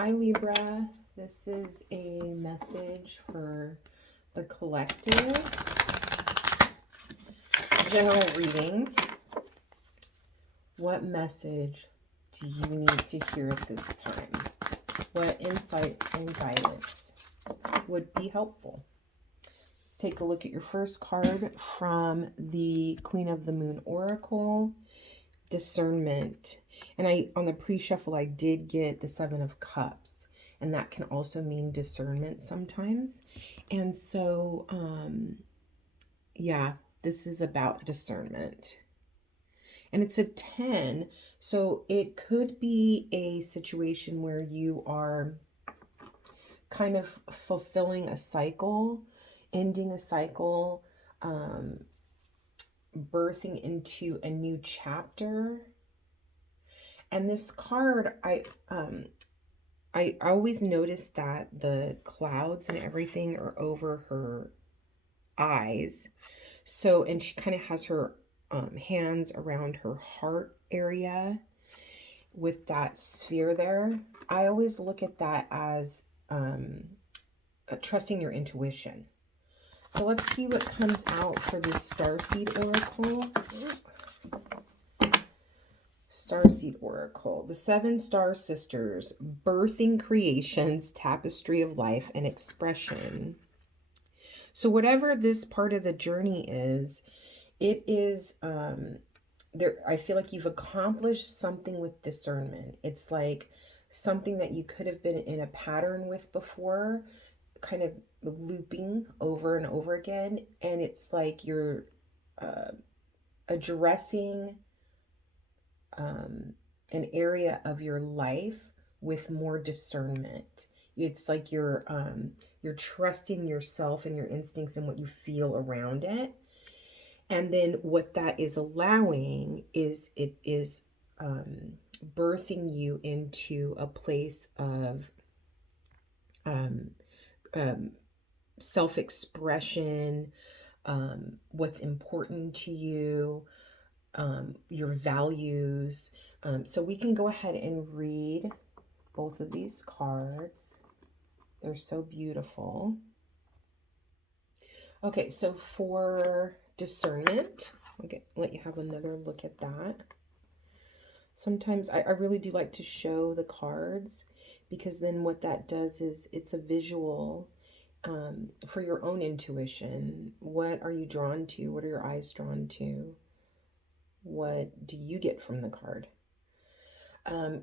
Hi Libra, this is a message for the collective general reading. What message do you need to hear at this time? What insight and guidance would be helpful? Let's take a look at your first card from the Queen of the Moon Oracle, Discernment. And on the pre-shuffle, I did get the Seven of Cups, and that can also mean discernment sometimes. And so, yeah, this is about discernment. And it's a 10, so it could be a situation where you are kind of fulfilling a cycle, ending a cycle, birthing into a new chapter. And this card, I always notice that the clouds and everything are over her eyes. So, and she kind of has her hands around her heart area with that sphere there. I always look at that as trusting your intuition. So let's see what comes out for this Starseed Oracle. Starseed Oracle, the Seven Star Sisters, birthing creations, tapestry of life and expression. So whatever this part of the journey is, it is there. I feel like you've accomplished something with discernment. It's like something that you could have been in a pattern with before, kind of looping over and over again, and it's like you're addressing an area of your life with more discernment. It's like you're trusting yourself and your instincts and what you feel around it. And then what that is allowing is it is birthing you into a place of self-expression, what's important to you, your values. So we can go ahead and read both of these cards. They're so beautiful. Okay, so for discernment, I'll let you have another look at that. Sometimes I really do like to show the cards, because then what that does is it's a visual for your own intuition. What are you drawn to? What are your eyes drawn to? What do you get from the card?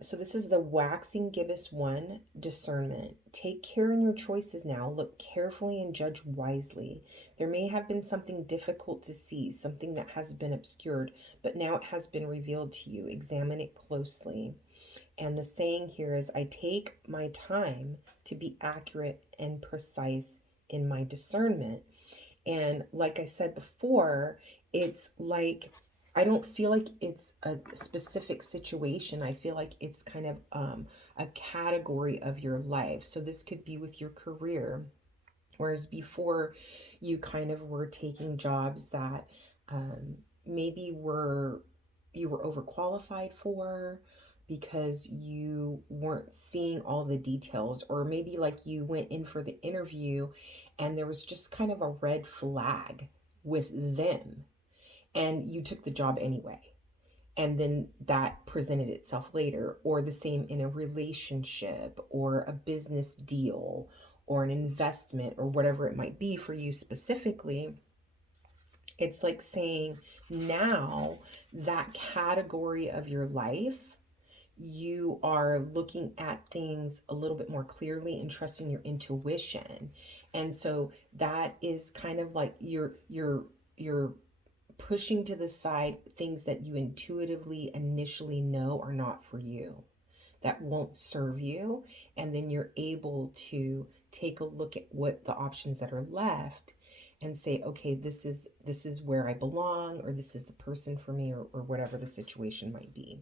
So this is the Waxing Gibbous 1, Discernment. Take care in your choices now. Look carefully and judge wisely. There may have been something difficult to see, something that has been obscured, but now it has been revealed to you. Examine it closely. And the saying here is, I take my time to be accurate and precise in my discernment. And like I said before, it's like, I don't feel like it's a specific situation. I feel like it's kind of a category of your life. So this could be with your career. Whereas before, you kind of were taking jobs that maybe you were overqualified for, because you weren't seeing all the details, or maybe like you went in for the interview and there was just kind of a red flag with them, and you took the job anyway. And then that presented itself later, or the same in a relationship or a business deal or an investment or whatever it might be for you specifically. It's like saying now that category of your life, you are looking at things a little bit more clearly and trusting your intuition. And so that is kind of like you're pushing to the side things that you intuitively initially know are not for you, that won't serve you. And then you're able to take a look at what the options that are left and say, okay, this is where I belong, or this is the person for me, or whatever the situation might be.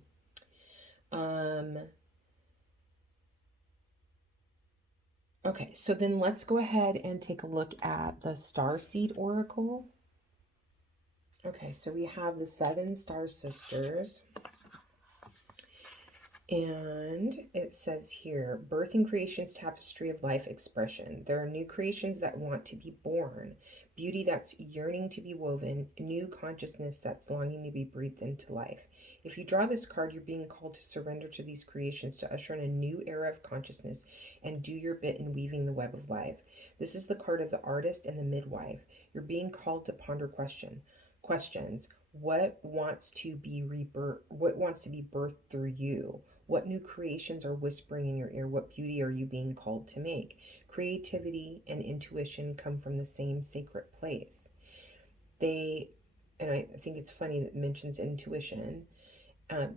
Okay, so then let's go ahead and take a look at the Starseed Oracle. Okay, so we have the Seven Star Sisters. And it says here, birthing creation's tapestry of life expression. There are new creations that want to be born, beauty that's yearning to be woven, new consciousness that's longing to be breathed into life. If you draw this card, you're being called to surrender to these creations, to usher in a new era of consciousness and do your bit in weaving the web of life. This is the card of the artist and the midwife. You're being called to ponder questions. What wants to be birthed through you? What new creations are whispering in your ear? What beauty are you being called to make? Creativity and intuition come from the same sacred place. And I think it's funny that it mentions intuition.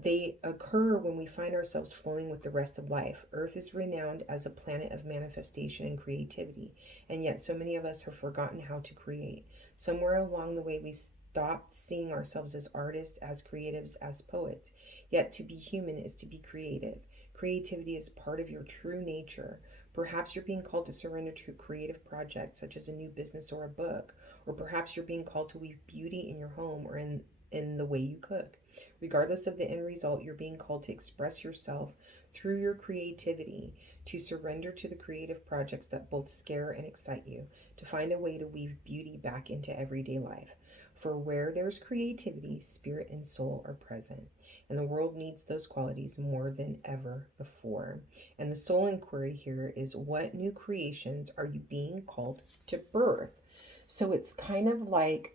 They occur when we find ourselves flowing with the rest of life. Earth is renowned as a planet of manifestation and creativity, and yet so many of us have forgotten how to create. Somewhere along the way, we stopped seeing ourselves as artists, as creatives, as poets. Yet to be human is to be creative. Creativity is part of your true nature. Perhaps you're being called to surrender to a creative project, such as a new business or a book, or perhaps you're being called to weave beauty in your home or in the way you cook. Regardless of the end result, you're being called to express yourself through your creativity, to surrender to the creative projects that both scare and excite you, to find a way to weave beauty back into everyday life. For where there's creativity, spirit and soul are present, and the world needs those qualities more than ever before. And the soul inquiry here is, what new creations are you being called to birth? So it's kind of like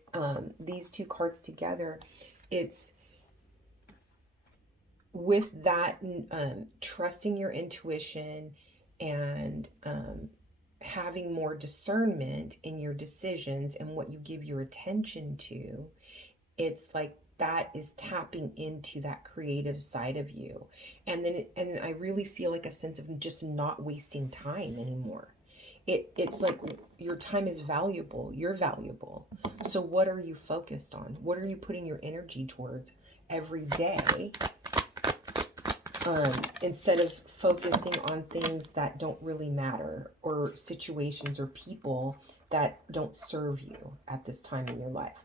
these two cards together. It's with that trusting your intuition and having more discernment in your decisions and what you give your attention to. It's like that is tapping into that creative side of you. And then I really feel like a sense of just not wasting time anymore. It's like your time is valuable. You're valuable. So what are you focused on? What are you putting your energy towards every day? Instead of focusing on things that don't really matter, or situations or people that don't serve you at this time in your life.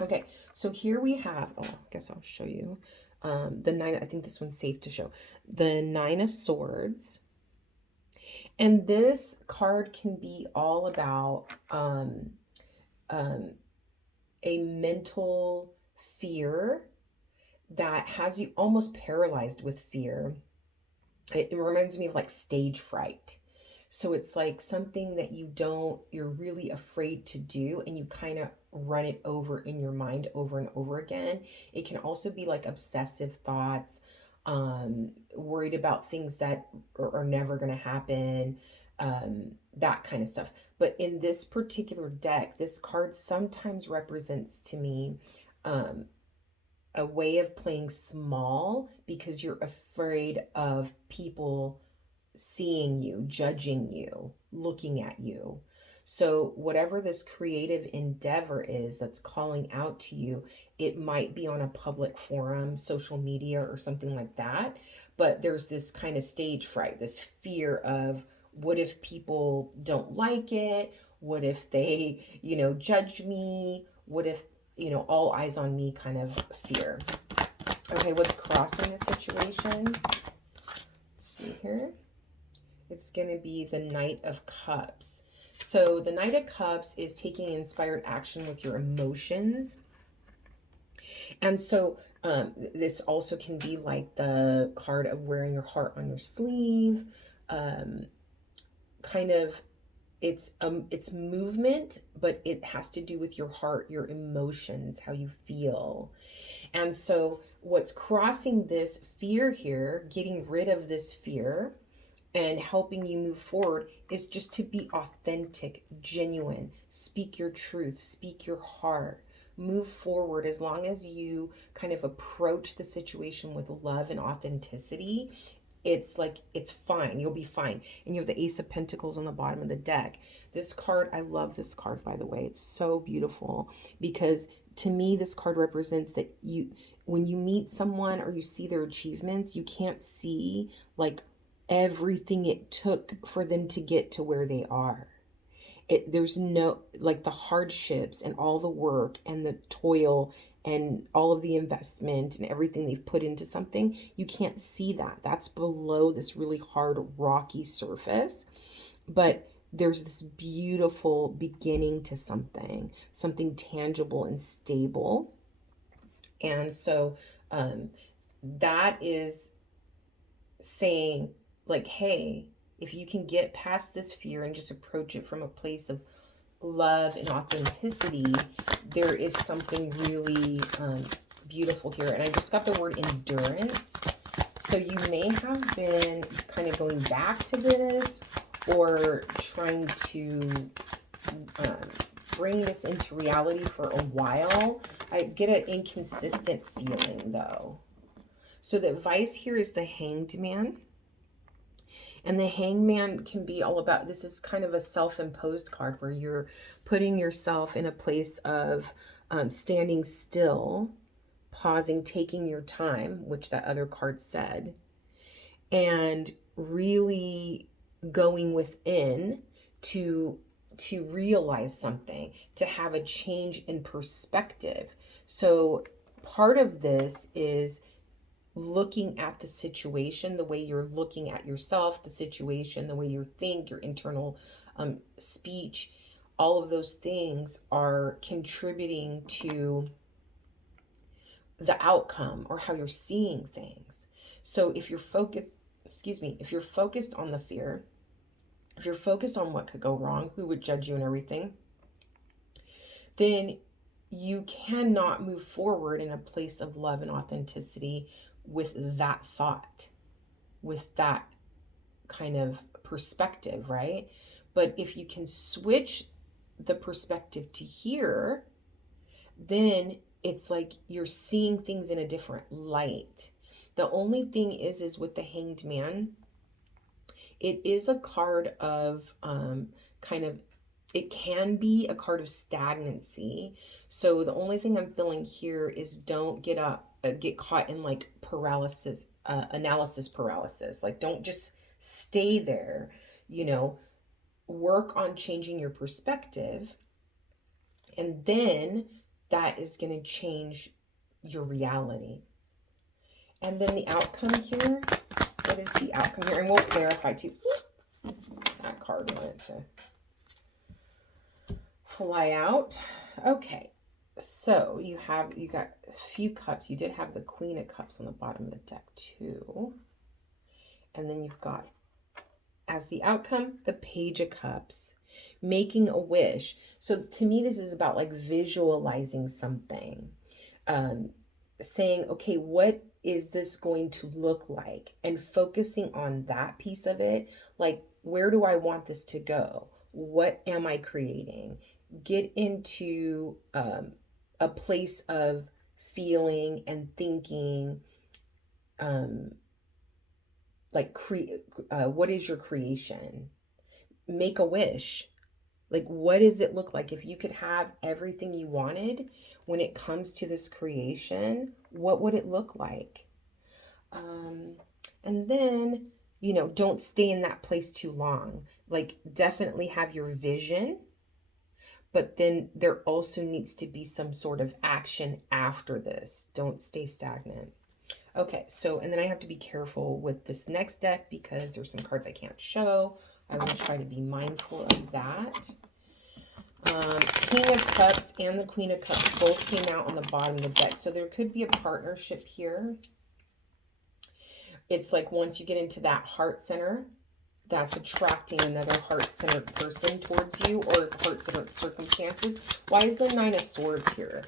Okay, so here we have, I guess I'll show you the nine. I think this one's safe to show. The Nine of Swords. And this card can be all about a mental fear that has you almost paralyzed with fear. It reminds me of like stage fright. So it's like something that you're really afraid to do, and you kind of run it over in your mind over and over again. It can also be like obsessive thoughts, worried about things that are never going to happen, that kind of stuff. But in this particular deck, this card sometimes represents to me a way of playing small because you're afraid of people seeing you, judging you, looking at you. So whatever this creative endeavor is that's calling out to you, it might be on a public forum, social media, or something like that. But there's this kind of stage fright, this fear of, what if people don't like it? What if they, judge me? What if, all eyes on me kind of fear. Okay, what's crossing the situation? Let's see here. It's going to be the Knight of Cups. So the Knight of Cups is taking inspired action with your emotions. And so this also can be like the card of wearing your heart on your sleeve. Kind of, it's movement, but it has to do with your heart, your emotions, how you feel. And so what's crossing this fear here, getting rid of this fear and helping you move forward, is just to be authentic, genuine, speak your truth, speak your heart, move forward. As long as you kind of approach the situation with love and authenticity, it's like, it's fine. You'll be fine. And you have the Ace of Pentacles on the bottom of the deck. This card, I love this card, by the way. It's so beautiful, because to me, this card represents that when you meet someone or you see their achievements, you can't see like everything it took for them to get to where they are. There's no, like, the hardships and all the work and the toil and all of the investment and everything they've put into something, you can't see that. That's below this really hard, rocky surface. But there's this beautiful beginning to something tangible and stable. And so that is saying, like, hey, if you can get past this fear and just approach it from a place of love and authenticity, there is something really beautiful here. And I just got the word endurance. So you may have been kind of going back to this or trying to bring this into reality for a while. I get an inconsistent feeling though. So the advice here is the Hanged Man. And the Hangman can be all about, this is kind of a self-imposed card where you're putting yourself in a place of standing still, pausing, taking your time, which that other card said, and really going within to realize something, to have a change in perspective. So part of this is looking at the situation, the way you're looking at yourself, the situation, the way you think, your internal speech, all of those things are contributing to the outcome or how you're seeing things. So if you're focused, if you're focused on the fear, if you're focused on what could go wrong, who would judge you and everything, then you cannot move forward in a place of love and authenticity with that thought, with that kind of perspective, right? But if you can switch the perspective to here, then it's like you're seeing things in a different light. The only thing is with the Hanged Man, it is a card of it can be a card of stagnancy. So the only thing I'm feeling here is don't get caught in like paralysis, analysis paralysis. Like don't just stay there, work on changing your perspective. And then that is going to change your reality. And then the outcome here, what is the outcome here? And we'll clarify too. That card wanted to fly out. Okay, so you got a few cups. You did have the Queen of Cups on the bottom of the deck too. And then you've got, as the outcome, the Page of Cups, making a wish. So to me, this is about like visualizing something, saying, okay, what is this going to look like? And focusing on that piece of it. Like, where do I want this to go? What am I creating? Get into a place of feeling and thinking, what is your creation? Make a wish. Like, what does it look like? If you could have everything you wanted when it comes to this creation, what would it look like? And then, don't stay in that place too long. Like, definitely have your vision, but then there also needs to be some sort of action after this. Don't stay stagnant. Okay, so, and then I have to be careful with this next deck because there's some cards I can't show. I will try to be mindful of that. King of Cups and the Queen of Cups both came out on the bottom of the deck. So there could be a partnership here. It's like once you get into that heart center, that's attracting another heart-centered person towards you or heart-centered circumstances. Why is the Nine of Swords here?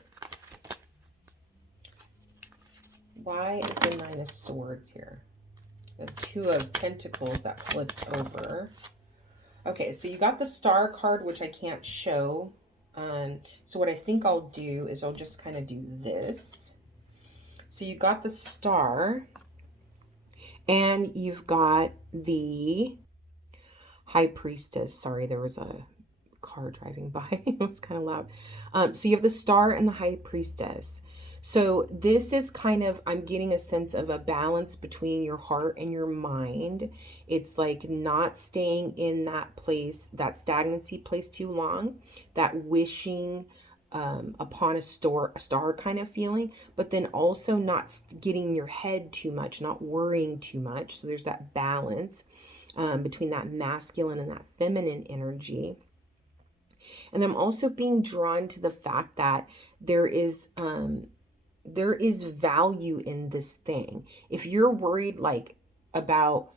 Why is the Nine of Swords here? The Two of Pentacles that flipped over. Okay, so you got the Star card, which I can't show. So what I think I'll do is I'll just kind of do this. So you got the Star, and you've got the High Priestess. Sorry, there was a car driving by. It was kind of loud. So you have the Star and the High Priestess. So this is kind of, I'm getting a sense of a balance between your heart and your mind. It's like not staying in that place, that stagnancy place too long, that wishing upon a star kind of feeling, but then also not getting in your head too much, not worrying too much. So there's that balance between that masculine and that feminine energy. And I'm also being drawn to the fact that there is value in this thing. If you're worried like about,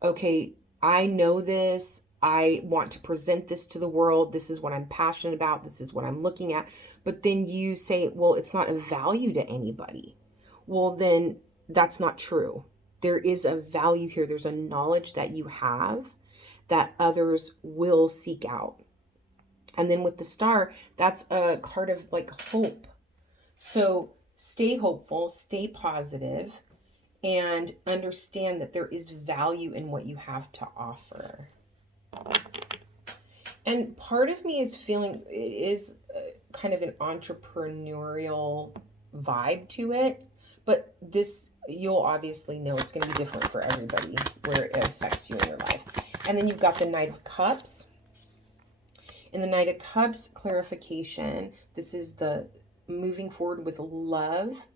okay, I know this, I want to present this to the world, this is what I'm passionate about, this is what I'm looking at, but then you say, well, it's not of value to anybody. Well, then that's not true. There is a value here. There's a knowledge that you have that others will seek out. And then with the star, that's a card of like hope. So stay hopeful, stay positive, and understand that there is value in what you have to offer. And part of me is feeling it is kind of an entrepreneurial vibe to it, but this, you'll obviously know it's going to be different for everybody where it affects you in your life. And then you've got the Knight of Cups. In the Knight of Cups, clarification. This is the moving forward with love.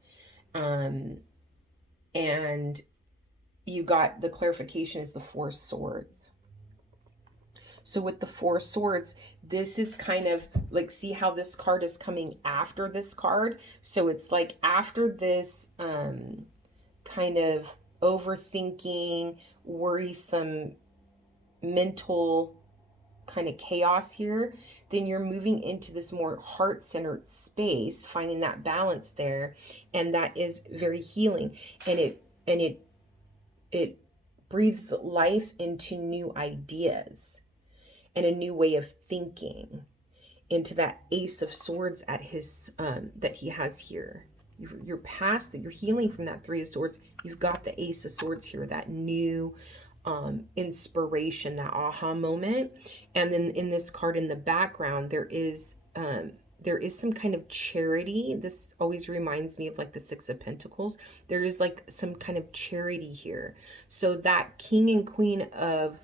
And you got the clarification is the Four Swords. So with the Four Swords, this is kind of like, see how this card is coming after this card? So it's like after this kind of overthinking, worrisome, mental kind of chaos here, then you're moving into this more heart-centered space, finding that balance there, and that is very healing. And it breathes life into new ideas and a new way of thinking, into that Ace of Swords at his that he has here. You're past that, you're healing from that Three of Swords. You've got the Ace of Swords here, that new inspiration, that aha moment. And then in this card in the background, there is some kind of charity. This always reminds me of like the Six of Pentacles. There is like some kind of charity here. So that King and Queen of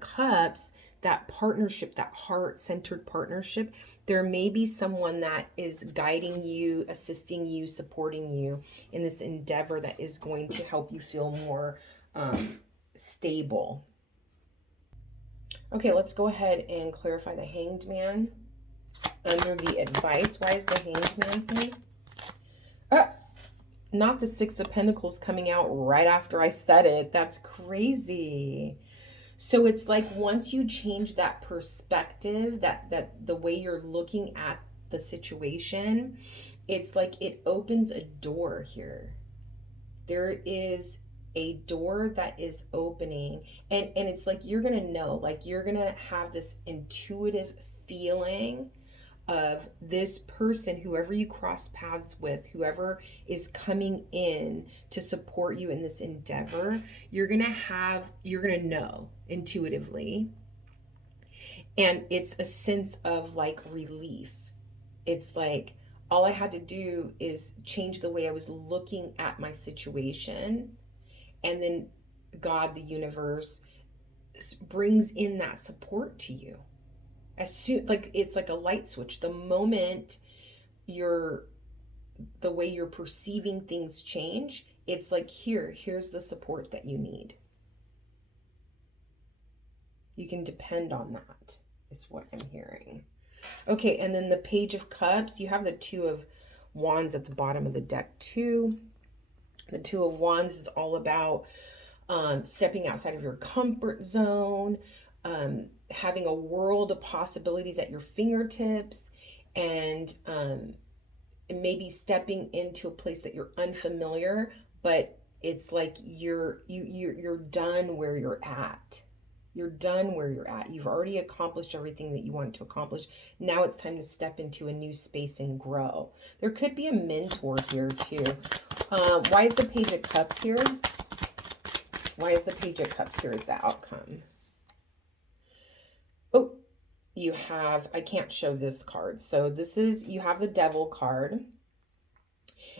Cups, that partnership, that heart-centered partnership, there may be someone that is guiding you, assisting you, supporting you in this endeavor that is going to help you feel more stable. Okay, let's go ahead and clarify the Hanged Man under the advice. Why is the Hanged Man here? Not the Six of Pentacles coming out right after I said it. That's crazy. So it's like once you change that perspective, that the way you're looking at the situation, it's like it opens a door here. There is a door that is opening, and it's like you're gonna know, like you're gonna have this intuitive feeling of this person, whoever you cross paths with, whoever is coming in to support you in this endeavor, you're gonna know intuitively. And it's a sense of like relief. It's like all I had to do is change the way I was looking at my situation, and then God, the universe, brings in that support to you. As soon, like it's like a light switch. The moment the way you're perceiving things change, it's like here's the support that you need. You can depend on that, is what I'm hearing. Okay, and then the Page of Cups, you have the Two of Wands at the bottom of the deck too. The Two of Wands is all about stepping outside of your comfort zone, having a world of possibilities at your fingertips, and maybe stepping into a place that you're unfamiliar, but it's like you're done where you're at. You're done where you're at. You've already accomplished everything that you wanted to accomplish. Now it's time to step into a new space and grow. There could be a mentor here too. Why is the Page of Cups here? Why is the Page of Cups here as the outcome? Oh, you have, I can't show this card. So this is, you have the Devil card.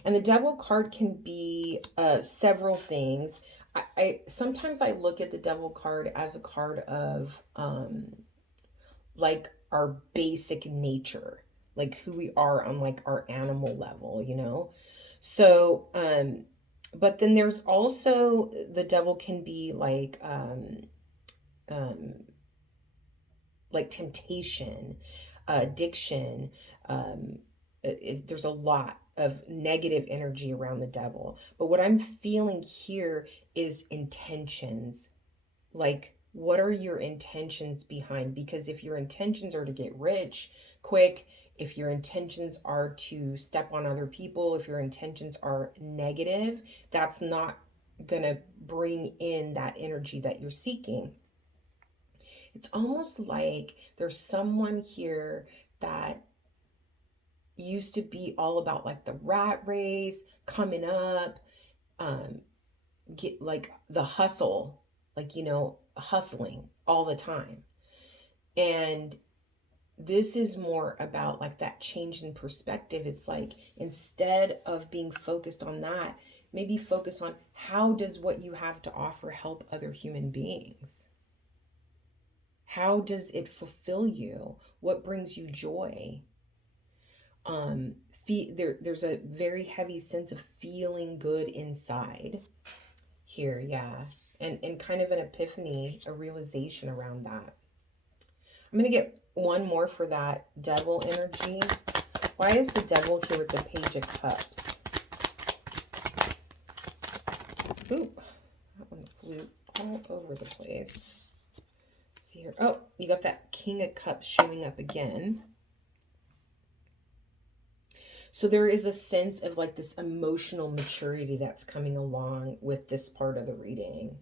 And the Devil card can be several things. Sometimes I look at the Devil card as a card of like our basic nature. like who we are on like our animal level, you know? So, but then there's also the devil can be um, like temptation, addiction. There's a lot of negative energy around the devil. But what I'm feeling here is intentions. Like, what are your intentions behind? Because if your intentions are to get rich quick, if your intentions are to step on other people, if your intentions are negative, that's not going to bring in that energy that you're seeking. It's almost like there's someone here that used to be all about like the rat race, coming up, um, get like the hustle, like, hustling all the time. And this is more about like that change in perspective. It's like instead of being focused on that, maybe focus on how does what you have to offer help other human beings? How does it fulfill you? What brings you joy? There's a very heavy sense of feeling good inside here, yeah. And kind of an epiphany, a realization around that. I'm going to get one more for that devil energy. Why is the devil here with the Page of Cups? Ooh, that one flew all over the place. Let's see here. Oh, you got that King of Cups showing up again. So there is a sense of like this emotional maturity that's coming along with this part of the reading.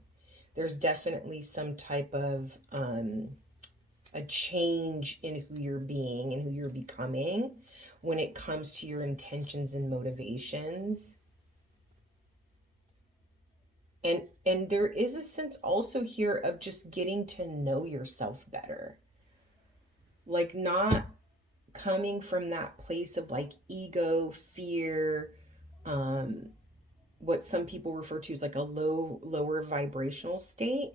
There's definitely some type of a change in who you're being and who you're becoming when it comes to your intentions and motivations. And there is a sense also here of just getting to know yourself better. Like not coming from that place of like ego, fear, what some people refer to as like a lower vibrational state,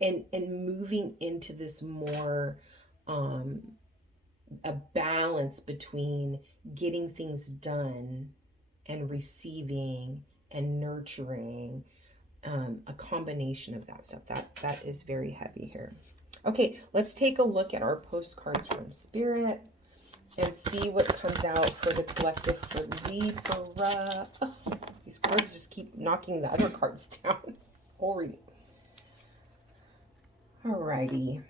and moving into this more a balance between getting things done and receiving and nurturing, a combination of that stuff. That is very heavy here. Okay, let's take a look at our postcards from Spirit and see what comes out for the collective for Libra. Oh, these cards just keep knocking the other cards down. Whole reading. Alrighty.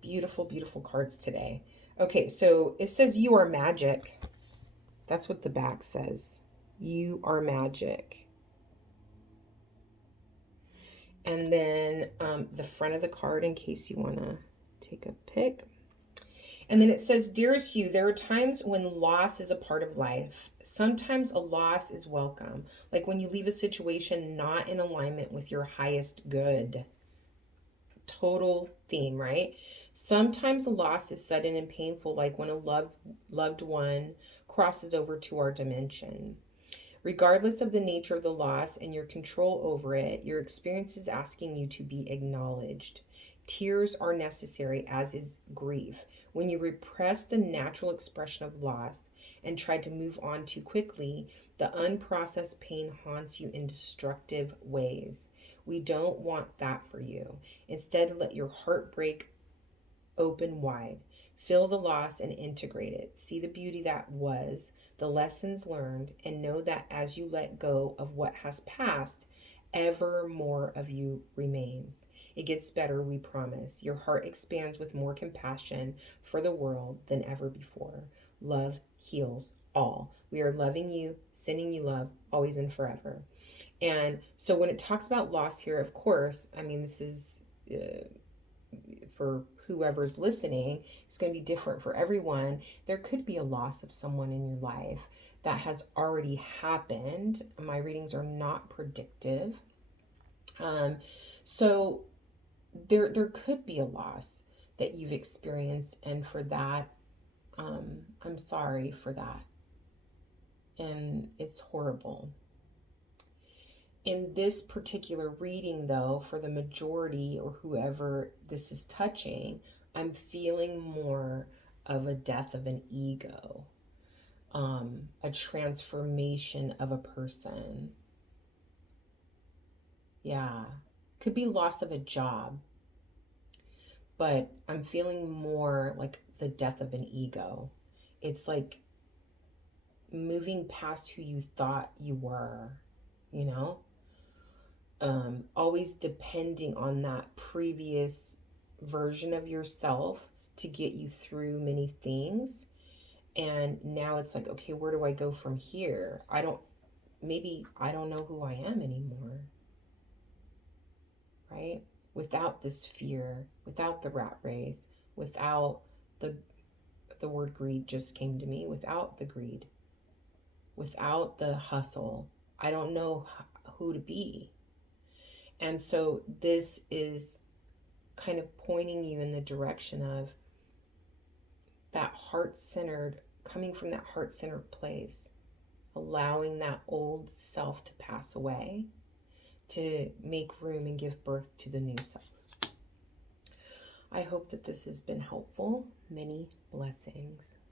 Beautiful, beautiful cards today. Okay, so it says you are magic. That's what the back says. You are magic. And then the front of the card, in case you want to take a pic. And then it says, dearest you, there are times when loss is a part of life. Sometimes a loss is welcome. Like when you leave a situation not in alignment with your highest good. Total theme, right? Sometimes a loss is sudden and painful, like when a loved one crosses over to our dimension. Regardless of the nature of the loss and your control over it, your experience is asking you to be acknowledged. Tears are necessary, as is grief. When you repress the natural expression of loss and try to move on too quickly, the unprocessed pain haunts you in destructive ways. We don't want that for you. Instead, let your heart break open wide. Feel the loss and integrate it. See the beauty that was, the lessons learned, and know that as you let go of what has passed, ever more of you remains. It gets better, we promise. Your heart expands with more compassion for the world than ever before. Love heals all. We are loving you, sending you love, always and forever. And so when it talks about loss here, of course, I mean, this is for whoever's listening, it's going to be different for everyone. There could be a loss of someone in your life that has already happened. My readings are not predictive. So there could be a loss that you've experienced, and for that, I'm sorry for that. And it's horrible. In this particular reading, though, for the majority or whoever this is touching, I'm feeling more of a death of an ego, a transformation of a person. Yeah, could be loss of a job, but I'm feeling more like the death of an ego. It's like moving past who you thought you were, you know? Always depending on that previous version of yourself to get you through many things. And now it's like, okay, where do I go from here? Maybe I don't know who I am anymore, right? Without this fear, without the rat race, without the word greed just came to me, without the greed, without the hustle, I don't know who to be. And so this is kind of pointing you in the direction of that heart-centered, coming from that heart-centered place, allowing that old self to pass away, to make room and give birth to the new self. I hope that this has been helpful. Many blessings.